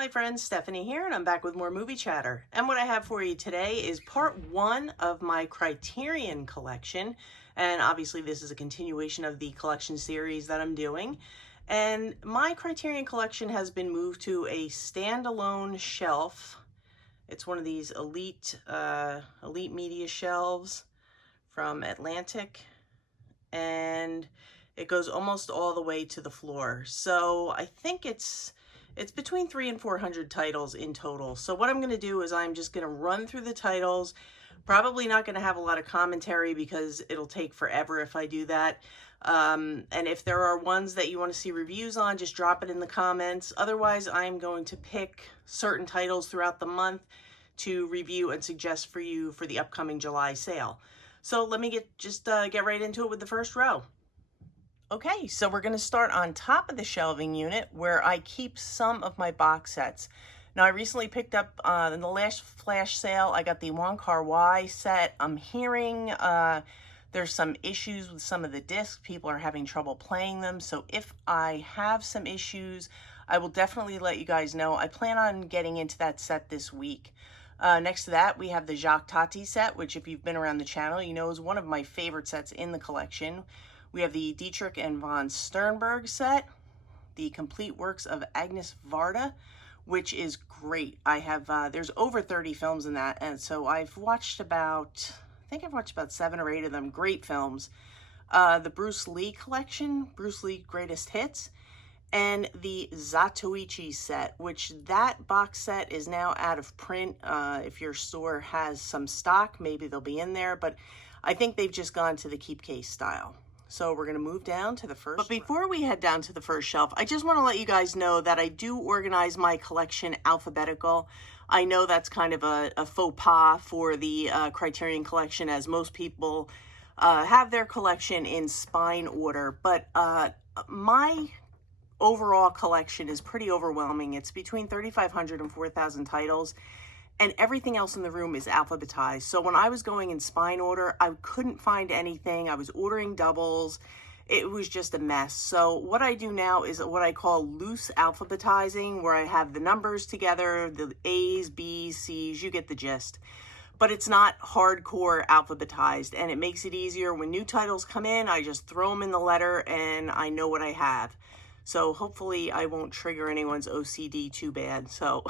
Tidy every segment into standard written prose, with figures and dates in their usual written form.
my friends, Stephanie here, and I'm back with more movie chatter. And what I have for you today is part one of my Criterion collection. And obviously this is a continuation of the collection series that I'm doing. And my Criterion collection has been moved to a standalone shelf. It's one of these elite media shelves from Atlantic. And it goes almost all the way to the floor. So I think it's between 300 and 400 titles in total. So what I'm going to do is I'm just going to run through the titles. Probably not going to have a lot of commentary because it'll take forever if I do that. And if there are ones that you want to see reviews on, just drop it in the comments. Otherwise, I'm going to pick certain titles throughout the month to review and suggest for you for the upcoming July sale. So let me get right into it with the first row. Okay, so we're going to start on top of the shelving unit where I keep some of my box sets. Now, I recently picked up, in the last flash sale, I got the Wong Kar-wai set. I'm hearing there's some issues with some of the discs. People are having trouble playing them. So if I have some issues, I will definitely let you guys know. I plan on getting into that set this week. Next to that, we have the Jacques Tati set, which if you've been around the channel, you know is one of my favorite sets in the collection. We have the Dietrich and von Sternberg set, the complete works of Agnes Varda, which is great. I have, there's over 30 films in that, and so I've watched about, I think I've watched about 7 or 8 of them, great films. The Bruce Lee collection, Bruce Lee Greatest Hits, and the Zatoichi set, which that box set is now out of print. If your store has some stock, maybe they'll be in there, but I think they've just gone to the keep case style. So we're going to move down to the first. But before we head down to the first shelf, I just want to let you guys know that I do organize my collection alphabetical. I know that's kind of a faux pas for the Criterion collection, as most people have their collection in spine order. But my overall collection is pretty overwhelming. It's between 3,500 and 4,000 titles. And everything else in the room is alphabetized. So when I was going in spine order, I couldn't find anything. I was ordering doubles. It was just a mess. So what I do now is what I call loose alphabetizing, where I have the numbers together, the A's, B's, C's, you get the gist. But it's not hardcore alphabetized, and it makes it easier. When new titles come in, I just throw them in the letter and I know what I have. So hopefully I won't trigger anyone's OCD too bad. So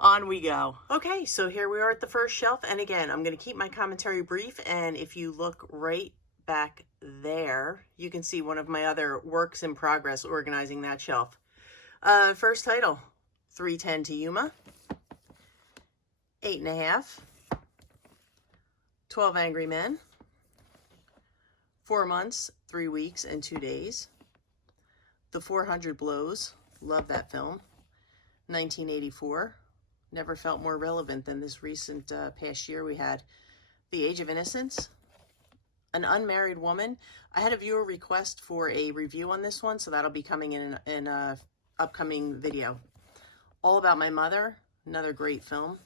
on we go. Okay, so here we are at the first shelf. And again, I'm going to keep my commentary brief. And if you look right back there, you can see one of my other works in progress organizing that shelf. First title, 3:10 to Yuma, 8½, 12 Angry Men, 4 months, 3 weeks, and 2 days. The 400 Blows, love that film. 1984, never felt more relevant than this recent past year we had. The Age of Innocence, An Unmarried Woman. I had a viewer request for a review on this one, so that'll be coming in an upcoming video. All About My Mother, another great film.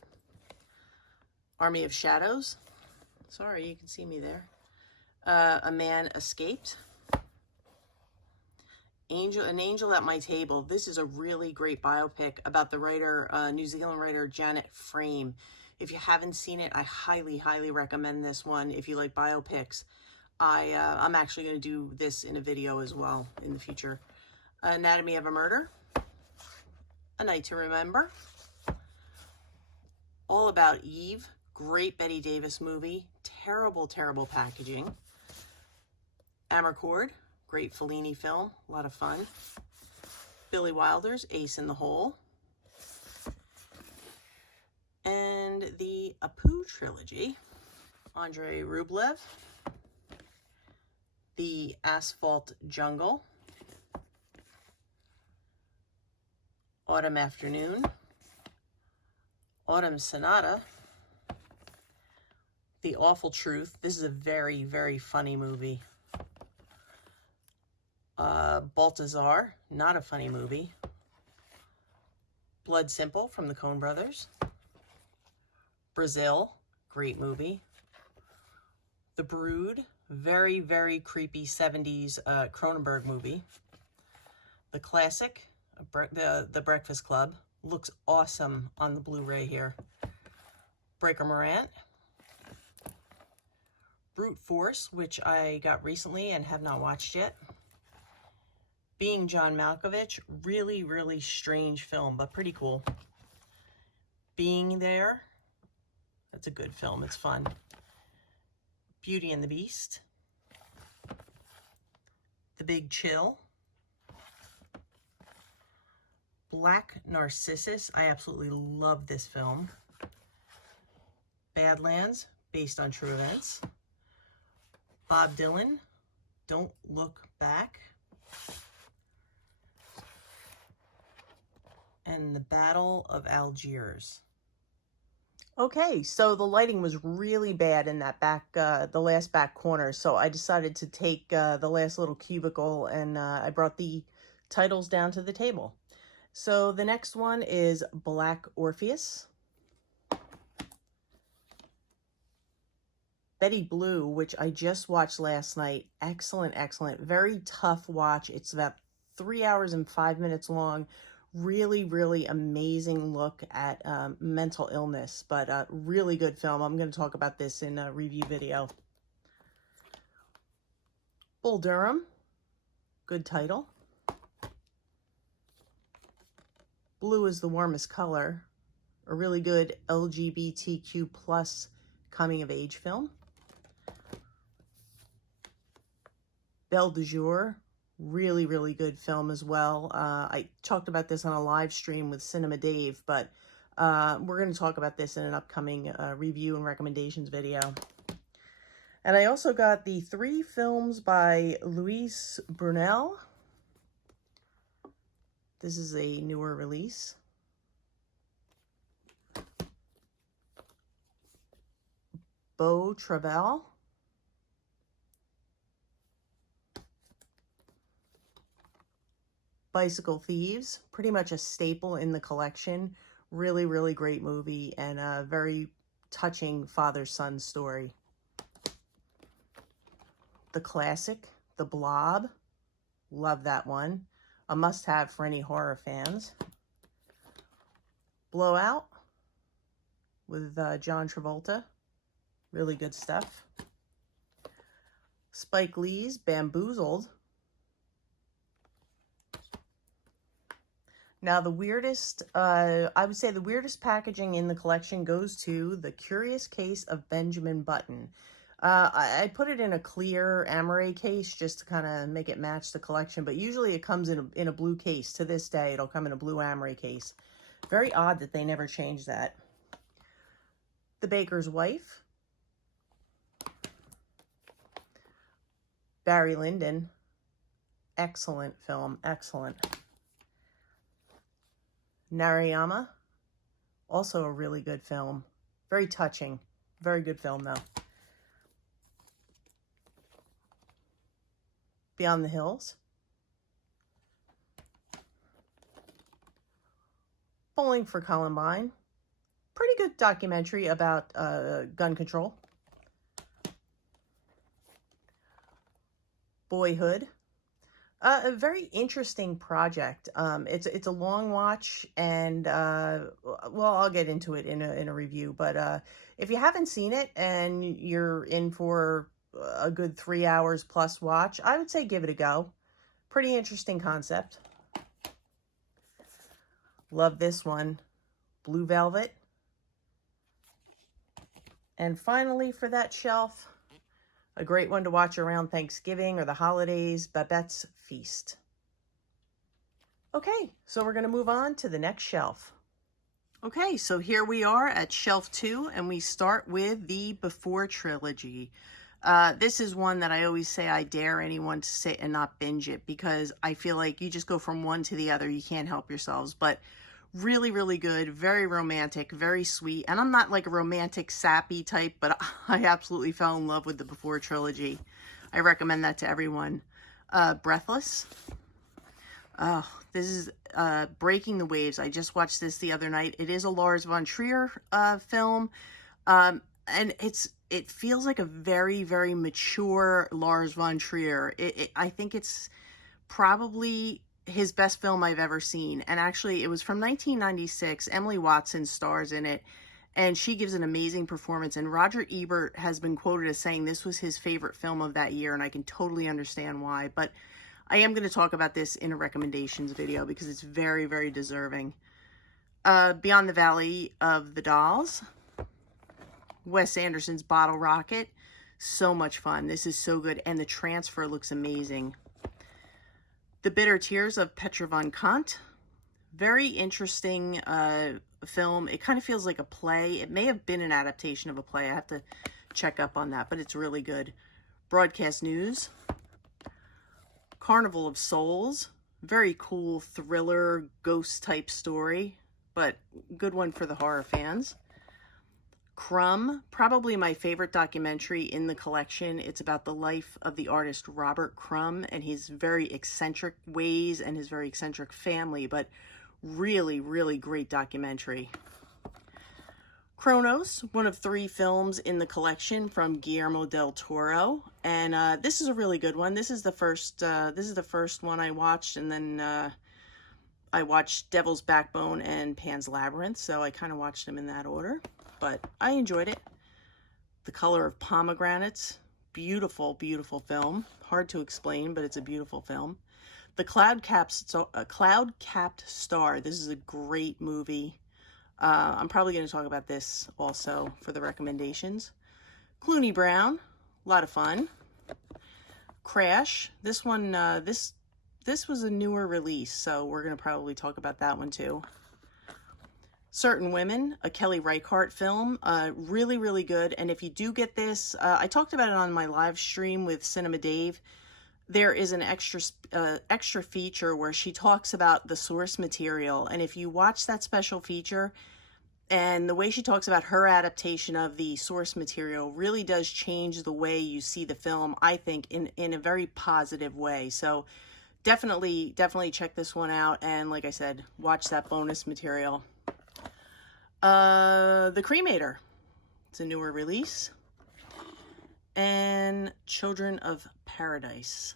Army of Shadows, sorry, you can see me there. A Man Escaped. An Angel at My Table. This is a really great biopic about the writer, New Zealand writer Janet Frame. If you haven't seen it, I highly, highly recommend this one if you like biopics. I'm actually going to do this in a video as well in the future. Anatomy of a Murder. A Night to Remember. All About Eve. Great Bette Davis movie. Terrible, terrible packaging. Amarcord. Great Fellini film, a lot of fun. Billy Wilder's Ace in the Hole. And the Apu trilogy, Andrei Rublev. The Asphalt Jungle. Autumn Afternoon. Autumn Sonata. The Awful Truth. This is a very, very funny movie. Baltazar, not a funny movie. Blood Simple from the Coen Brothers. Brazil, great movie. The Brood, very, very creepy 70s Cronenberg movie. The Classic, The Breakfast Club, Looks awesome on the Blu-ray here. Breaker Morant. Brute Force, which I got recently and have not watched yet. Being John Malkovich, really, really strange film, but pretty cool. Being There, that's a good film, it's fun. Beauty and the Beast. The Big Chill. Black Narcissus, I absolutely love this film. Badlands, based on true events. Bob Dylan, Don't Look Back. And The Battle of Algiers. Okay, so the lighting was really bad in that back, the last back corner, so I decided to take the last little cubicle and I brought the titles down to the table. So the next one is Black Orpheus. Betty Blue, which I just watched last night. Excellent, excellent. Very tough watch. It's about 3 hours and 5 minutes long. Really, really amazing look at mental illness, but really good film. I'm going to talk about this in a review video. Bull Durham, good title. Blue is the Warmest Color, a really good LGBTQ plus coming of age film. Belle de Jour, really, really good film as well. I talked about this on a live stream with Cinema Dave, but we're going to talk about this in an upcoming review and recommendations video. And I also got the 3 films by Louise Brunel. This is a newer release. Beau Travail. Bicycle Thieves, pretty much a staple in the collection. Really, really great movie and a very touching father-son story. The classic, The Blob. Love that one. A must-have for any horror fans. Blowout with John Travolta. Really good stuff. Spike Lee's Bamboozled. Now, the weirdest, I would say the weirdest packaging in the collection goes to The Curious Case of Benjamin Button. I put it in a clear Amaray case just to kind of make it match the collection, but usually it comes in a blue case. To this day, it'll come in a blue Amaray case. Very odd that they never changed that. The Baker's Wife. Barry Lyndon. Excellent film, excellent. Narayama, also a really good film. Very touching. Very good film, though. Beyond the Hills. Bowling for Columbine. Pretty good documentary about gun control. Boyhood. A very interesting project. It's a long watch, and well, I'll get into it in a review. But if you haven't seen it and you're in for a good 3 hours plus watch, I would say give it a go. Pretty interesting concept. Love this one, Blue Velvet. And finally, for that shelf, a great one to watch around Thanksgiving or the holidays, Babette's Feast. Okay, so we're going to move on to the next shelf. Okay, so here we are at shelf 2, and we start with the Before trilogy. This is one that I always say I dare anyone to sit and not binge it, because I feel like you just go from one to the other. You can't help yourselves, but really, really good, very romantic, very sweet. And I'm not like a romantic sappy type, but I absolutely fell in love with the Before trilogy. I recommend that to everyone. Breathless. Oh, this is Breaking the Waves. I just watched this the other night. It is a Lars von Trier film. And it feels like a very, very mature Lars von Trier. I think it's probably his best film I've ever seen. And actually, it was from 1996. Emily Watson stars in it, and she gives an amazing performance. And Roger Ebert has been quoted as saying this was his favorite film of that year, and I can totally understand why. But I am going to talk about this in a recommendations video because it's very, very deserving. Beyond the Valley of the Dolls. Wes Anderson's Bottle Rocket. So much fun. This is so good, and the transfer looks amazing. The Bitter Tears of Petra von Kant. Very interesting film. It kind of feels like a play. It may have been an adaptation of a play. I have to check up on that, but it's really good. Broadcast News. Carnival of Souls. Very cool thriller, ghost type story, but good one for the horror fans. Crumb, probably my favorite documentary in the collection. It's about the life of the artist Robert Crumb and his very eccentric ways and his very eccentric family, but really, really great documentary. Cronos, one of 3 films in the collection from Guillermo del Toro, and this is a really good one. This is the first one I watched, and then I watched Devil's Backbone and Pan's Labyrinth, so I kind of watched them in that order. But I enjoyed it. The Color of Pomegranates. Beautiful, beautiful film. Hard to explain, but it's a beautiful film. The Cloud-Capped Star. This is a great movie. I'm probably going to talk about this also for the recommendations. Clooney Brown. A lot of fun. Crash. This one, this was a newer release, so we're going to probably talk about that one too. Certain Women, a Kelly Reichardt film, really, really good. And if you do get this, I talked about it on my live stream with Cinema Dave. There is an extra feature where she talks about the source material. And if you watch that special feature, and the way she talks about her adaptation of the source material really does change the way you see the film, I think, in a very positive way. So definitely check this one out. And like I said, watch that bonus material. The Cremator. It's a newer release. And Children of Paradise.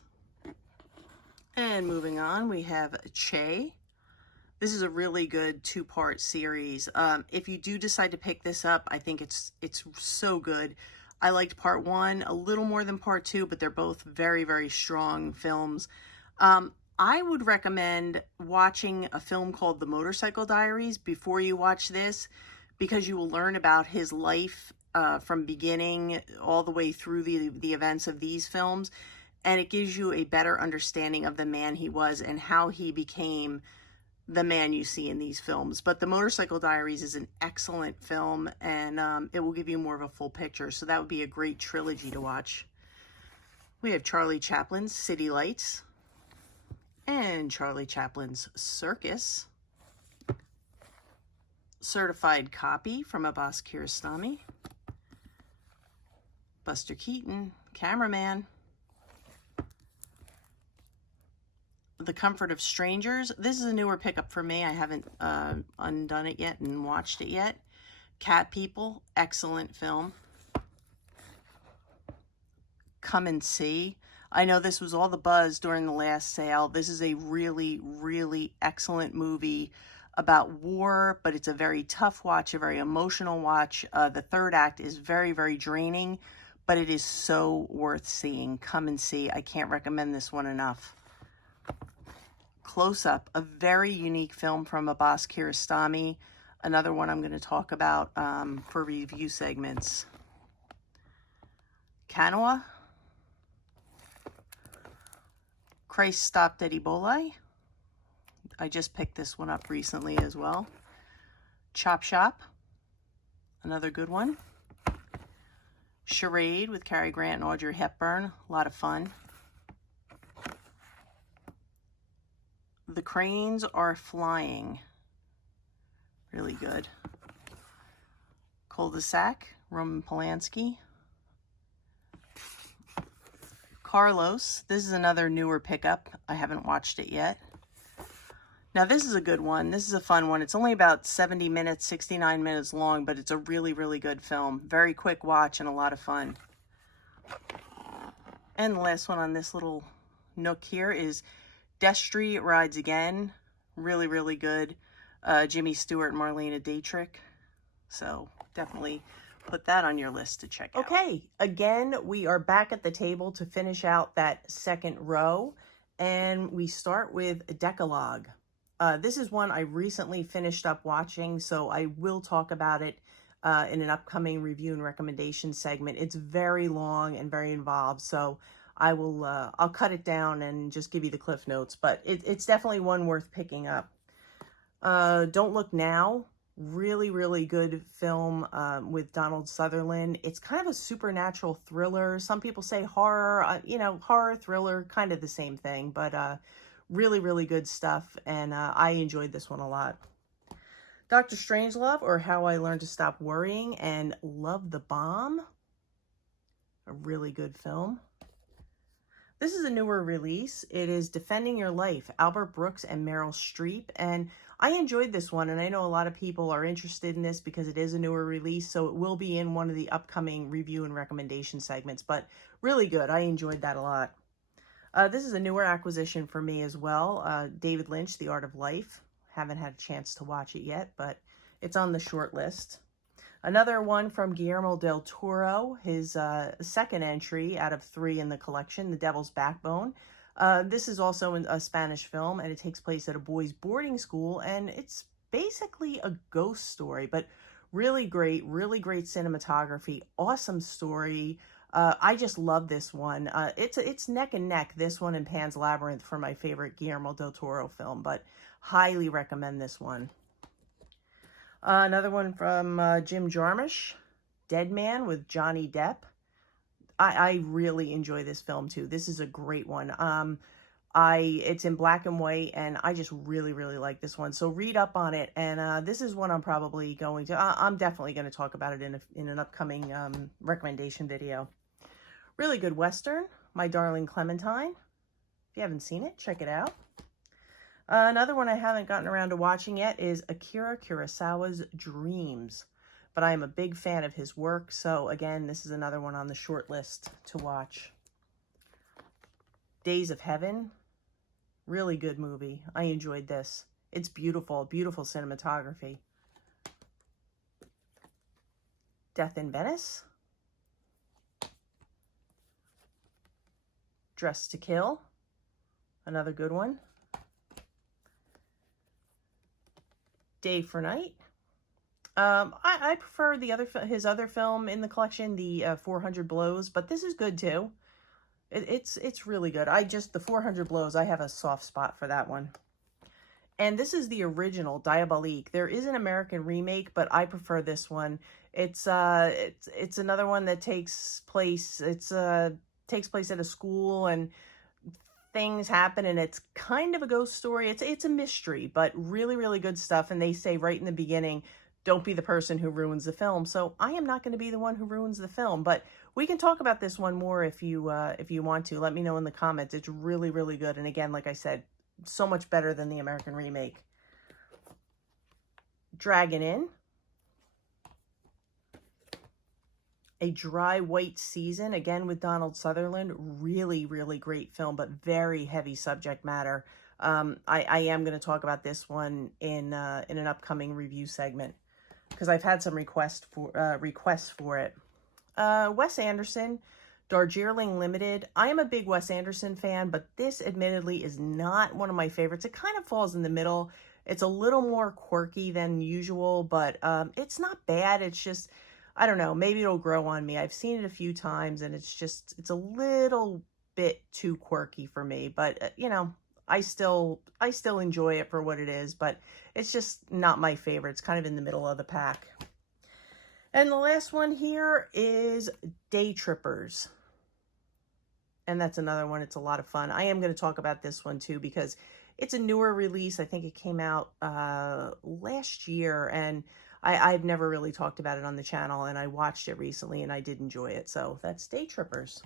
And moving on, we have Che. This is a really good 2-part series. If you do decide to pick this up, I think it's so good. I liked part 1 a little more than part 2, but they're both very, very strong films. I would recommend watching a film called The Motorcycle Diaries before you watch this, because you will learn about his life from beginning all the way through the events of these films, and it gives you a better understanding of the man he was and how he became the man you see in these films. But The Motorcycle Diaries is an excellent film, and it will give you more of a full picture, so that would be a great trilogy to watch. We have Charlie Chaplin's City Lights. And Charlie Chaplin's Circus. Certified Copy from Abbas Kiarostami. Buster Keaton, Cameraman. The Comfort of Strangers. This is a newer pickup for me. I haven't undone it yet and watched it yet. Cat People, excellent film. Come and See. I know this was all the buzz during the last sale. This is a really, really excellent movie about war, but it's a very tough watch, a very emotional watch. The third act is very, very draining, but it is so worth seeing. Come and See. I can't recommend this one enough. Close Up, a very unique film from Abbas Kiarostami. Another one I'm going to talk about for review segments. Canoa. Christ Stopped at Ebola. I just picked this one up recently as well. Chop Shop, another good one. Charade with Cary Grant and Audrey Hepburn, a lot of fun. The Cranes Are Flying, really good. Cul-de-sac, Roman Polanski. Carlos, this is another newer pickup. I haven't watched it yet. Now this is a good one. This is a fun one. It's only about 70 minutes, 69 minutes long, but it's a really, really good film. Very quick watch and a lot of fun. And the last one on this little nook here is Death Street Rides Again. Really, really good. Jimmy Stewart and Marlena Dietrich. So definitely put that on your list to check out. Okay, again, we are back at the table to finish out that second row. And we start with Decalogue. This is one I recently finished up watching, so I will talk about it in an upcoming review and recommendation segment. It's very long and very involved, so I'll cut it down and just give you the cliff notes, but it's definitely one worth picking up. Don't Look Now, really, really good film with Donald Sutherland. It's kind of a supernatural thriller. Some people say horror, horror, thriller, kind of the same thing, but really, really good stuff, and I enjoyed this one a lot. Dr. Strangelove, or How I Learned to Stop Worrying, and Love the Bomb, a really good film. This is a newer release. It is Defending Your Life, Albert Brooks and Meryl Streep, and I enjoyed this one, and I know a lot of people are interested in this because it is a newer release, so it will be in one of the upcoming review and recommendation segments, but really good. I enjoyed that a lot. This is a newer acquisition for me as well. David Lynch, The Art of Life. Haven't had a chance to watch it yet, but it's on the short list. Another one from Guillermo del Toro, his second entry out of 3 in the collection, The Devil's Backbone. This is also a Spanish film, and it takes place at a boys' boarding school, and it's basically a ghost story, but really great cinematography, awesome story. I just love this one. It's neck and neck, this one and Pan's Labyrinth, for my favorite Guillermo del Toro film, but highly recommend this one. Another one from Jim Jarmusch, Dead Man with Johnny Depp. I really enjoy this film too. This is a great one. It's in black and white, and I just really like this one. So read up on it, and this is one I'm probably going to. I'm definitely going to talk about it in an upcoming recommendation video. Really good Western, My Darling Clementine. If you haven't seen it, check it out. Another one I haven't gotten around to watching yet is Akira Kurosawa's Dreams, but I am a big fan of his work, so again, this is another one on the short list to watch. Days of Heaven, really good movie. I enjoyed this. It's beautiful, beautiful cinematography. Death in Venice. Dressed to Kill, another good one. Day for Night. I prefer his other film in the collection, the 400 Blows, but this is good too. It's really good. The 400 Blows, I have a soft spot for that one. And this is the original, Diabolique. There is an American remake, but I prefer this one. It's another one that takes place at a school, and things happen, and it's kind of a ghost story. It's a mystery, but really good stuff. And they say right in the beginning, don't be the person who ruins the film. So I am not going to be the one who ruins the film, but we can talk about this one more if you want to. Let me know in the comments. It's really good, and again, like I said, so much better than the American remake. Dragon Inn. A Dry White Season, again with Donald Sutherland. Really great film, but very heavy subject matter. I am going to talk about this one in an upcoming review segment because I've had some requests for it. Wes Anderson, Darjeeling Limited. I am a big Wes Anderson fan, but this admittedly is not one of my favorites. It kind of falls in the middle. It's a little more quirky than usual, but it's not bad. It's just, I don't know, maybe it'll grow on me. I've seen it a few times, and it's a little bit too quirky for me, but I still enjoy it for what it is, but it's just not my favorite. It's kind of in the middle of the pack. And the last one here is Day Trippers. And that's another one. It's a lot of fun. I am going to talk about this one too because it's a newer release. I think it came out last year, and I've never really talked about it on the channel, and I watched it recently, and I did enjoy it. So that's Day Trippers.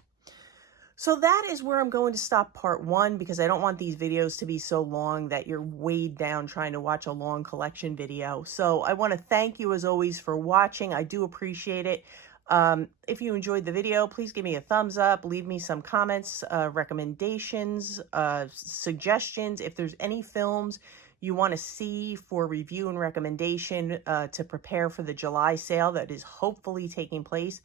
So that is where I'm going to stop part 1 because I don't want these videos to be so long that you're weighed down trying to watch a long collection video. So I want to thank you as always for watching. I do appreciate it. If you enjoyed the video, please give me a thumbs up, leave me some comments, recommendations, suggestions. If there's any films you want to see for review and recommendation to prepare for the July sale that is hopefully taking place,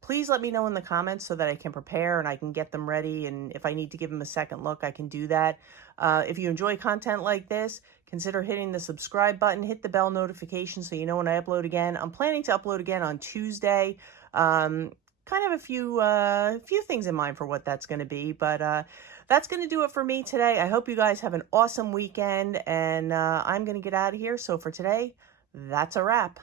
please let me know in the comments so that I can prepare and I can get them ready. And if I need to give them a second look, I can do that. If you enjoy content like this, consider hitting the subscribe button, hit the bell notification so you know when I upload again. I'm planning to upload again on Tuesday. Kind of a few things in mind for what that's going to be, but that's going to do it for me today. I hope you guys have an awesome weekend, and I'm going to get out of here. So for today, that's a wrap.